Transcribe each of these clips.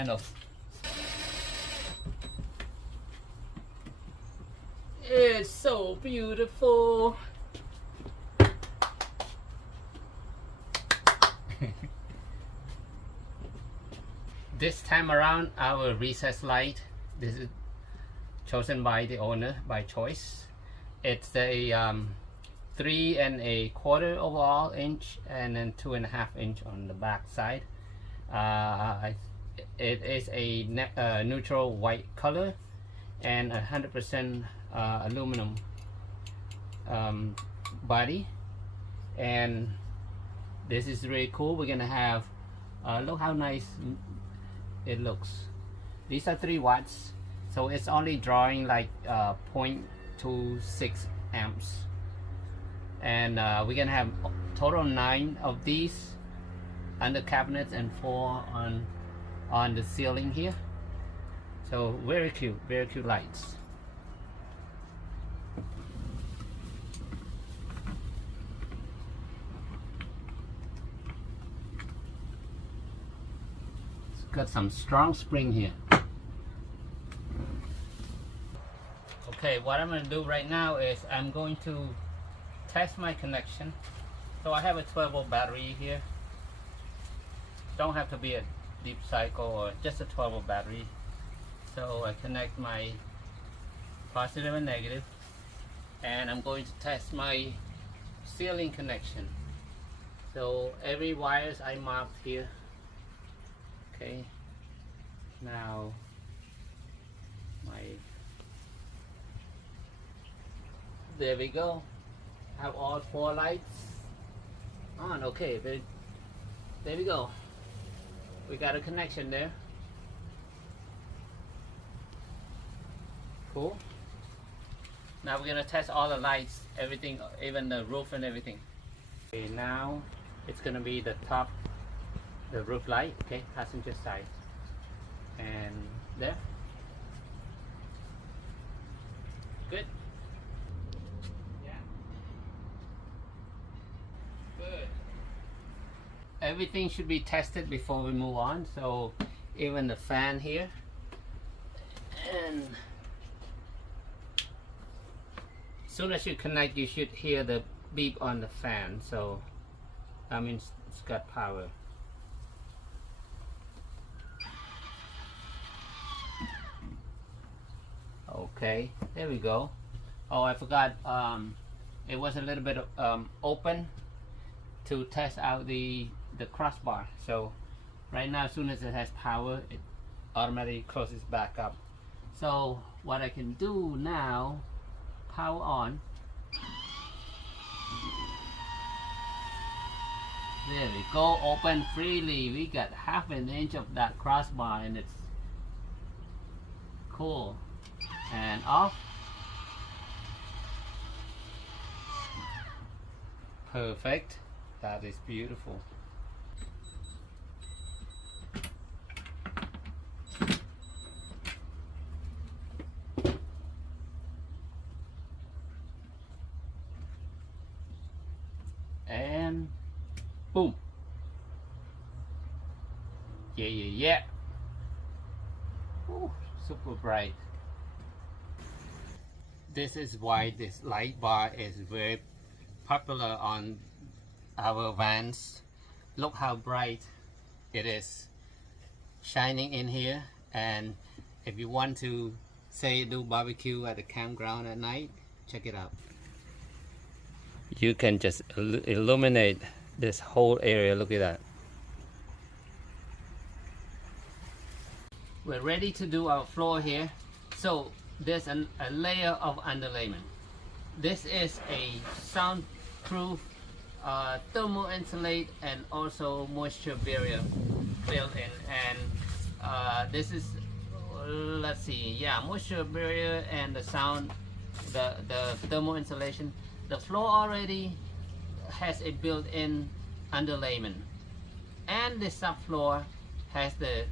phenomenal. It's so beautiful. This time around, our recessed light, this is chosen by the owner by choice. It's a 3 1/4 overall inch and then 2.5 inch on the back side. It is a neutral white color and 100% aluminum body, and this is really cool. We're gonna have look how nice it looks. These are 3 watts, so it's only drawing like 0.26 amps, and we're gonna have total 9 of these under cabinets and 4 on the ceiling here. So very cute lights. It's got some strong spring here. Okay, what I'm going to do right now is I'm going to test my connection. So I have a 12-volt battery here. Don't have to be a deep cycle or just a 12-volt battery. So I connect my positive and negative, and I'm going to test my ceiling connection. So every wires I marked here. Okay, now there we go. Have all 4 lights on. Okay, there we go. We got a connection there. Cool. Now we're gonna test all the lights, everything, even the roof and everything. Okay, now it's gonna be the top, the roof light. Okay, passenger side, and there. Good. Yeah. Good. Everything should be tested before we move on. So even the fan here, and as soon as you connect, you should hear the beep on the fan. So that means it's got power. Okay, there we go. Oh, I forgot, it was a little bit open to test out the crossbar. So right now, as soon as it has power, it automatically closes back up. So what I can do now, power on. There we go, open freely. We got 1/2 inch of that crossbar, and it's cool. And off. Perfect. That is beautiful. And boom. Yeah. Ooh, super bright. This is why this light bar is very popular on our vans. Look how bright it is shining in here. And if you want to say do barbecue at the campground at night, check it out. You can just illuminate this whole area. Look at that. We're ready to do our floor here. So there's a layer of underlayment. This is a soundproof, thermal insulate, and also moisture barrier built in. And this is, let's see, yeah, moisture barrier and the sound, the thermal insulation. The floor already has a built-in underlayment, and the subfloor has the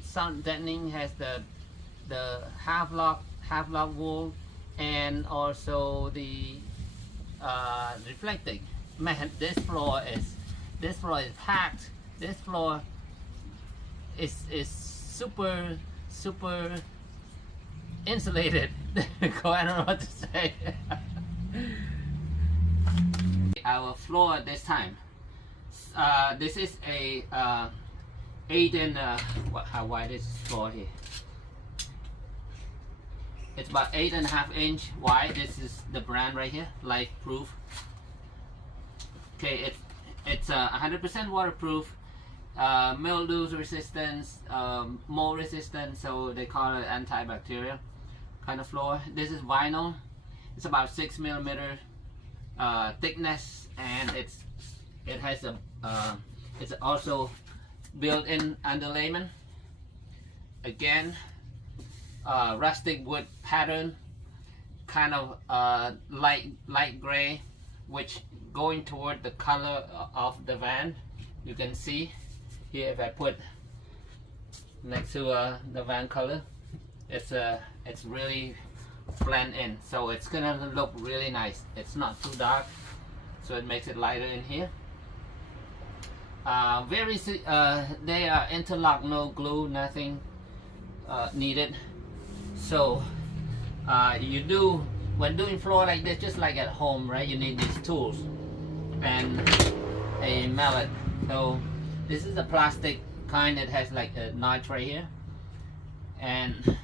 sound deadening, has the half lock wool, and also the reflecting. Man, this floor is packed. This floor is super insulated. I don't know what to say. Our floor this time. This is a 8 and how wide is this floor here? It's about 8.5 inch wide. This is the brand right here, Life Proof. Okay, it's 100% waterproof, mildew resistance, mold resistant, so they call it antibacterial kind of floor. This is vinyl. It's about 6 millimeter thickness, and it has a it's also built-in underlayment. Again, rustic wood pattern, kind of light gray, which going toward the color of the van. You can see here, if I put next to the van color, it's really blend in, so it's gonna look really nice. It's not too dark, so it makes it lighter in here. They are interlock, no glue, nothing needed. So when doing floor like this, just like at home, right, you need these tools and a mallet. So this is a plastic kind. It has like a notch right here, and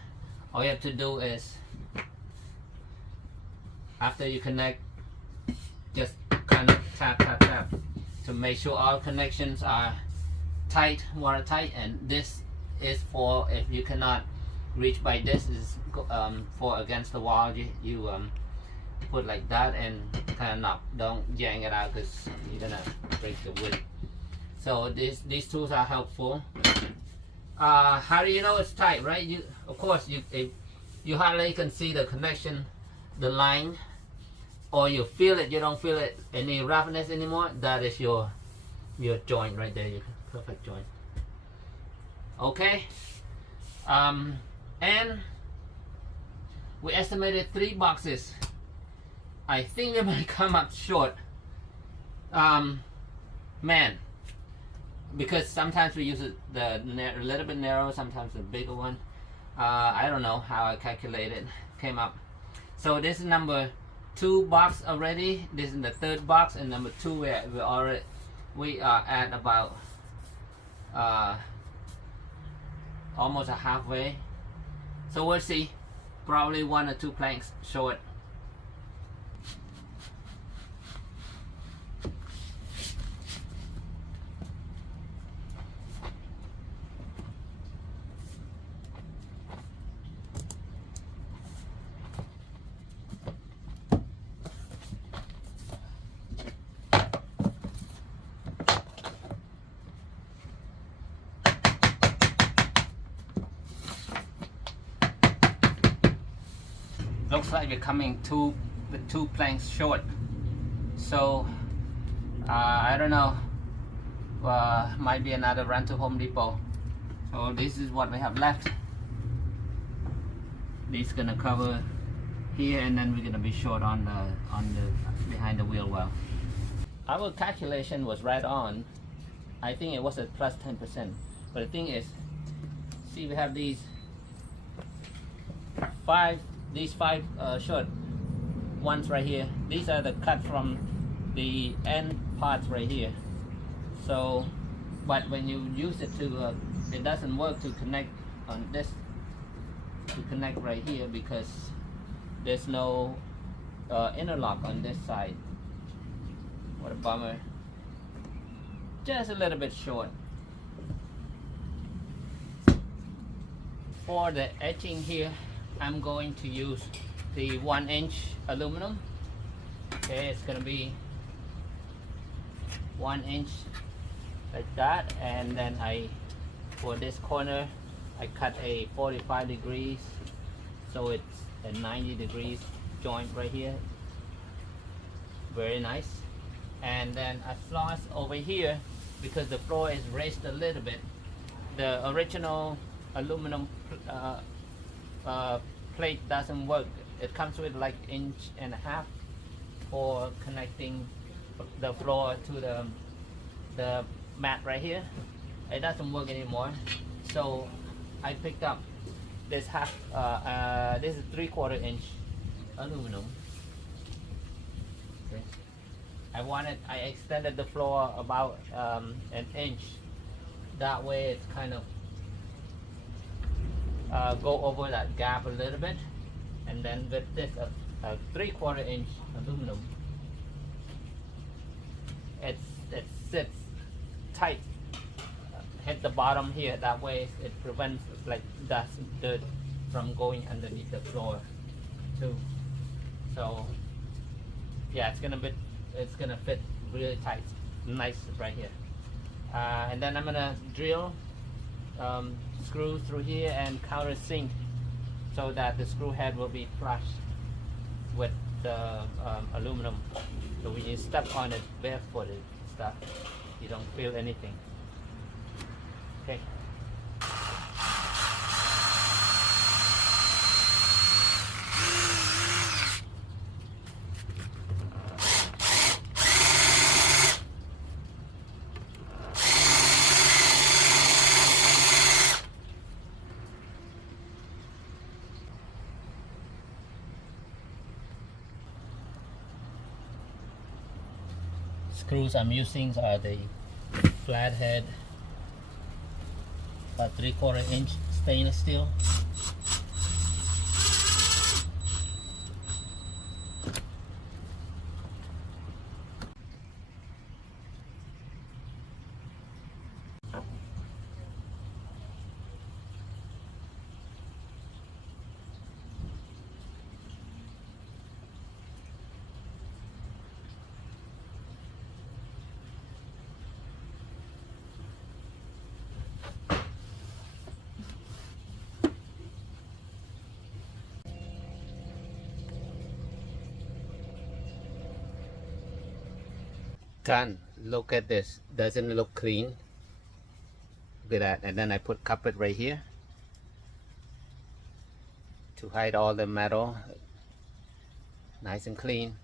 all you have to do is, after you connect, just kind of tap to make sure all connections are tight, watertight. And this is for if you cannot reach by this, is for against the wall. You put like that and kind of knock, don't yank it out because you're gonna break the wood. So these tools are helpful. How do you know it's tight, right? Of course you hardly can see the connection, the line, or you feel it. You don't feel it any roughness anymore. That is your joint right there, your perfect joint. Okay. And we estimated 3 boxes. I think they might come up short. Man, because sometimes we use a little bit narrow, sometimes a bigger one. I don't know how I calculated, came up. So this is number 2 box already. This is the 3rd box, and number 2 we are at about almost halfway. So we'll see, probably 1 or 2 planks short. Looks like we're coming with 2 planks short. So I don't know, might be another run to Home Depot. So this is what we have left. This is gonna cover here, and then we're gonna be short on the behind the wheel well. Our calculation was right on. I think it was at plus 10%. But the thing is, see, we have these five short ones right here. These are the cut from the end parts right here. So, but when you use it to, it doesn't work to connect on this, to connect right here, because there's no interlock on this side. What a bummer. Just a little bit short. For the etching here, I'm going to use the 1-inch aluminum. Okay, it's gonna be 1 inch like that, and then for this corner I cut a 45 degrees, so it's a 90 degrees joint right here. Very nice. And then I floss over here because the floor is raised a little bit. The original aluminum plate doesn't work. It comes with like 1.5 inches for connecting the floor to the mat right here. It doesn't work anymore. So I picked up this this is 3/4 inch aluminum. Okay. I extended the floor about an inch. That way it's kind of go over that gap a little bit. And then with this a 3/4 inch aluminum, it sits tight, hit the bottom here. That way it prevents like dust, dirt from going underneath the floor too. So yeah, it's gonna fit really tight, nice right here. And then I'm gonna drill screw through here and countersink so that the screw head will be flush with the aluminum. So when you step on it barefooted stuff, you don't feel anything. Okay. Screws I'm using are the flathead, about 3/4 inch stainless steel. Done. Look at this. Doesn't it look clean? Look at that. And then I put carpet right here to hide all the metal. Nice and clean.